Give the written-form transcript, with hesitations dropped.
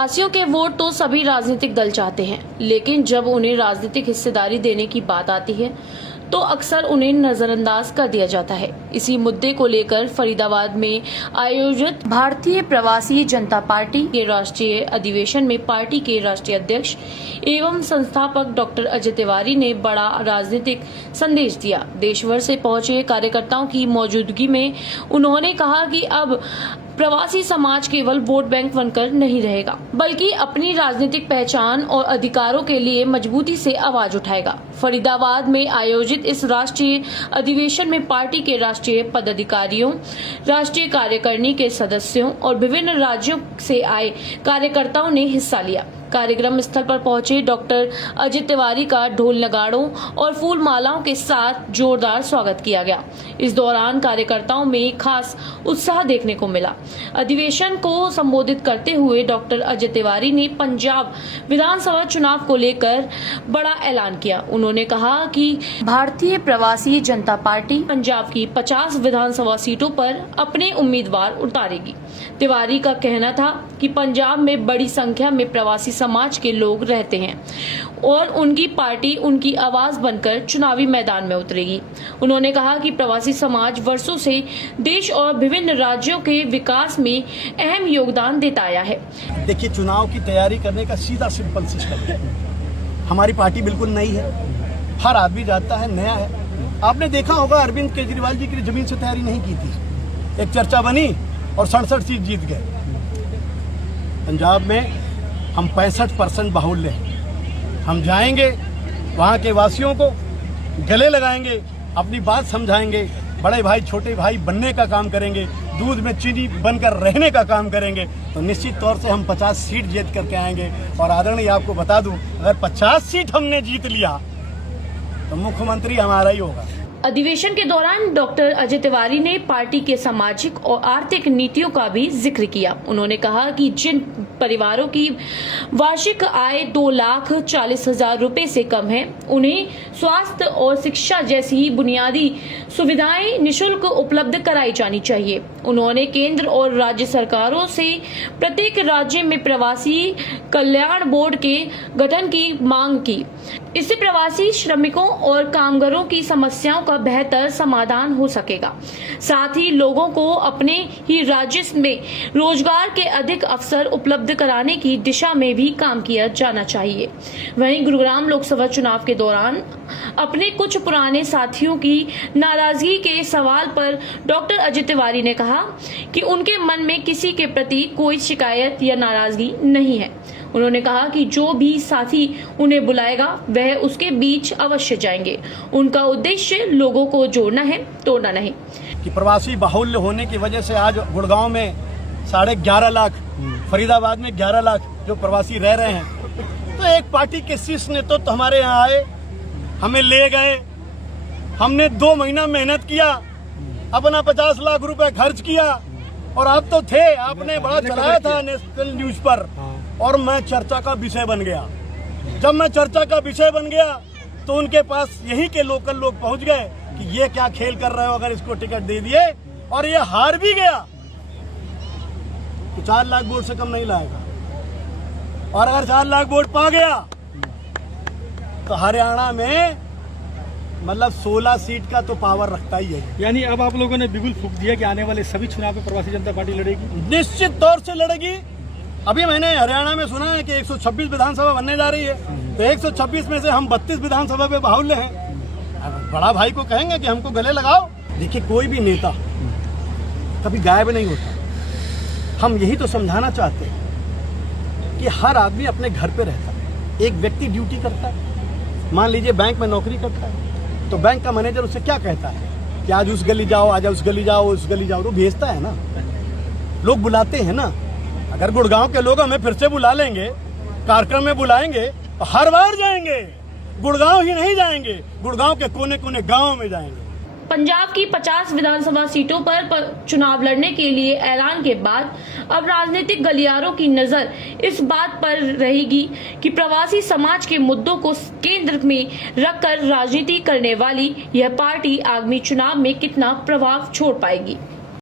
प्रवासियों के वोट तो सभी राजनीतिक दल चाहते हैं, लेकिन जब उन्हें राजनीतिक हिस्सेदारी देने की बात आती है तो अक्सर उन्हें नजरअंदाज कर दिया जाता है। इसी मुद्दे को लेकर फरीदाबाद में आयोजित भारतीय प्रवासी जनता पार्टी के राष्ट्रीय अधिवेशन में पार्टी के राष्ट्रीय अध्यक्ष एवं संस्थापक डॉक्टर अजय तिवारी ने बड़ा राजनीतिक संदेश दिया। देश भर से पहुंचे कार्यकर्ताओं की मौजूदगी में उन्होंने कहा कि अब प्रवासी समाज केवल वोट बैंक बनकर नहीं रहेगा, बल्कि अपनी राजनीतिक पहचान और अधिकारों के लिए मजबूती से आवाज उठाएगा। फरीदाबाद में आयोजित इस राष्ट्रीय अधिवेशन में पार्टी के राष्ट्रीय पदाधिकारियों, राष्ट्रीय कार्यकारिणी के सदस्यों और विभिन्न राज्यों से आए कार्यकर्ताओं ने हिस्सा लिया। कार्यक्रम स्थल पर पहुंचे डॉक्टर अजय तिवारी का ढोल नगाड़ों और फूल मालाओं के साथ जोरदार स्वागत किया गया। इस दौरान कार्यकर्ताओं में खास उत्साह देखने को मिला। अधिवेशन को संबोधित करते हुए डॉक्टर अजय तिवारी ने पंजाब विधानसभा चुनाव को लेकर बड़ा ऐलान किया। उन्होंने कहा कि भारतीय प्रवासी जनता पार्टी पंजाब की 50 विधानसभा सीटों पर अपने उम्मीदवार उतारेगी। तिवारी का कहना था कि पंजाब में बड़ी संख्या में प्रवासी समाज के लोग रहते हैं और उनकी पार्टी उनकी आवाज बनकर चुनावी मैदान में उतरेगी। उन्होंने कहा कि प्रवासी समाज वर्षों से देश और विभिन्न राज्यों के विकास में अहम योगदान देता आया है। देखिए, चुनाव की तैयारी करने का सीधा सिंपल सिस्टम है। हमारी पार्टी बिल्कुल नई है, हर आदमी जानता है, नया है। आपने देखा होगा अरविंद केजरीवाल जी की जमीन से तैयारी नहीं की थी, एक चर्चा बनी और 67 सीट जीत गए। पंजाब में हम 65% बाहुल्य हैं। हम जाएंगे, वहाँ के वासियों को गले लगाएंगे, अपनी बात समझाएंगे, बड़े भाई छोटे भाई बनने का काम करेंगे, दूध में चीनी बनकर रहने का काम करेंगे। तो निश्चित तौर से हम 50 सीट जीत करके आएंगे। और आदरणीय आपको बता दूं, अगर 50 सीट हमने जीत लिया तो मुख्यमंत्री हमारा ही होगा। अधिवेशन के दौरान डॉक्टर अजय तिवारी ने पार्टी के सामाजिक और आर्थिक नीतियों का भी जिक्र किया। उन्होंने कहा कि जिन परिवारों की वार्षिक आय 2,40,000 रुपए से कम है, उन्हें स्वास्थ्य और शिक्षा जैसी बुनियादी सुविधाएं निःशुल्क उपलब्ध कराई जानी चाहिए। उन्होंने केंद्र और राज्य सरकारों से प्रत्येक राज्य में प्रवासी कल्याण बोर्ड के गठन की मांग की। इससे प्रवासी श्रमिकों और कामगारों की समस्याओं का बेहतर समाधान हो सकेगा। साथ ही लोगों को अपने ही राज्य में रोजगार के अधिक अवसर उपलब्ध कराने की दिशा में भी काम किया जाना चाहिए। वहीं गुरुग्राम लोकसभा चुनाव के दौरान अपने कुछ पुराने साथियों की नाराजगी के सवाल पर डॉक्टर अजय तिवारी ने कहा कि उनके मन में किसी के प्रति कोई शिकायत या नाराजगी नहीं है। उन्होंने कहा कि जो भी साथी उन्हें बुलाएगा वह उसके बीच अवश्य जाएंगे। उनका उद्देश्य लोगों को जोड़ना है, तोड़ना नहीं। कि प्रवासी बाहुल्य होने की वजह से आज गुड़गांव में 11.5 लाख, फरीदाबाद में 11 लाख जो प्रवासी रह रहे हैं। तो एक पार्टी के शीर्ष नेता तो हमारे यहाँ आए, हमें ले गए, हमने 2 महीना मेहनत किया, अपना 50 लाख रुपए खर्च किया और आप तो थे, आपने बड़ा चलाया था नेशनल न्यूज पर और मैं चर्चा का विषय बन गया। जब मैं चर्चा का विषय बन गया तो उनके पास यही के लोकल लोग पहुंच गए कि ये क्या खेल कर रहे हो, अगर इसको टिकट दे दिए और ये हार भी गया तो 4 लाख वोट से कम नहीं लाएगा, और अगर 4 लाख वोट पा गया तो हरियाणा में मतलब 16 सीट का तो पावर रखता ही है। यानी अब आप लोगों ने बिल्कुल फूंक दिया कि आने वाले सभी चुनाव में प्रवासी जनता पार्टी लड़ेगी। निश्चित तौर से लड़ेगी। अभी मैंने हरियाणा में सुना है कि 126 विधानसभा बनने जा रही है, तो 126 में से हम 32 विधानसभा पे बाहुल्य हैं। बड़ा भाई को कहेंगे कि हमको गले लगाओ। देखिए, कोई भी नेता कभी गायब नहीं होता। हम यही तो समझाना चाहते हैं कि हर आदमी अपने घर पे रहता है। एक व्यक्ति ड्यूटी करता है, मान लीजिए बैंक में नौकरी करता है, तो बैंक का मैनेजर उससे क्या कहता है कि आज उस गली जाओ, आज उस गली जाओ, उस गली जाओ, तो भेजता है ना, लोग बुलाते हैं ना। अगर गुड़गांव के लोग हमें फिर से बुला लेंगे, कार्यक्रम में बुलाएंगे तो हर बार जाएंगे। गुड़गांव ही नहीं जाएंगे, गुड़गांव के कोने कोने गांव में जाएंगे। पंजाब की 50 विधानसभा सीटों पर चुनाव लड़ने के लिए ऐलान के बाद अब राजनीतिक गलियारों की नजर इस बात पर रहेगी कि प्रवासी समाज के मुद्दों को केंद्र में रखकर राजनीति करने वाली यह पार्टी आगामी चुनाव में कितना प्रभाव छोड़ पाएगी।